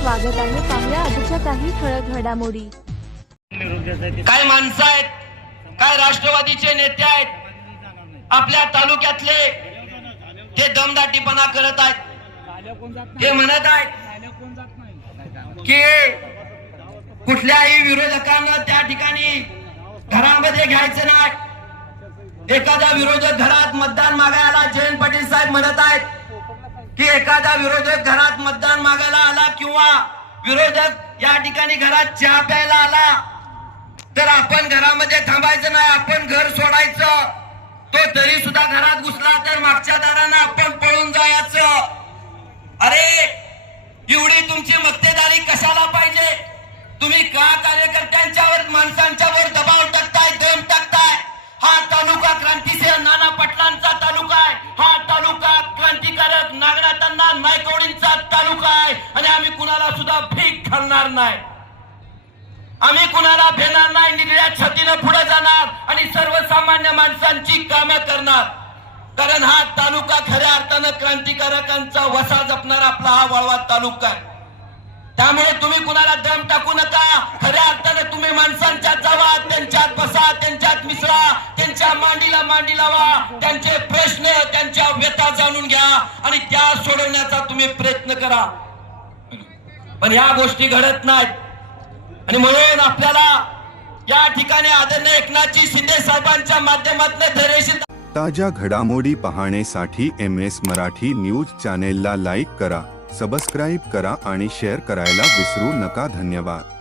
स्वागत आहे. पाहुया आजच्या काही ठळक घडामोडी. काय माणसं आहेत? काय राष्ट्रवादीचे नेते आहेत? आपल्या तालुक्यातले ते दमदाटीपणा करत आहेत ते म्हणत आहेत की कुठल्याही विरोधकांना त्या ठिकाणी घरामध्ये घ्यायचं नाही. एखादा विरोधक घरात मतदान मागायला जयंत पाटील साहेब म्हणत आहेत की एखादा विरोधक घरात मतदान मागायला आला किंवा विरोधक या ठिकाणी घरात चहा प्यायला आला तर आपण घरामध्ये थांबायचं नाही आपण घर सोडायचं. तो तरी सुद्धा घरात घुसला तर मागच्या दारानं आपण पळून जायचं. अरे एवढी तुमची मक्तेदारी कशाला पाहिजे? तुम्ही का कार्यकर्त्यांच्या तालुका आहे आणि आम्ही कुणाला सुद्धा भीक घालणार नाही. आम्ही कुणाला भेणार नाही निर्या छतीनं पुढे जाणार आणि सर्वसामान्य माणसांची कामं करणार. कारण हा तालुका खऱ्या अर्थानं क्रांतिकारकांचा वसा जपणारा आपला हा वळवा तालुका आहे. त्यामुळे तुम्ही कुणाला दम टाकू नका. खऱ्या अर्थानं तुम्ही माणसांच्या जावा त्यांच्यात बसा त्यांच्यात मिसळा त्यांच्या मांडीला मांडी लावा. त्यांचे प्रश्न त्यांच्या व्यथा जाणून घ्या आणि त्या सोडवण्याचा तुम्ही प्रयत्न करा. पण ह्या गोष्टी घडत नाहीत. आणि म्हणून आपल्याला या ठिकाणी आदरणीय एकनाथजी शिंदे साहेबांच्या माध्यमातून धैर्यशील ताज्या घडामोडी पाहण्यासाठी एम एस मराठी न्यूज चॅनेलला लाईक करा सबस्क्राईब करा आणि शेअर करायला विसरू नका. धन्यवाद.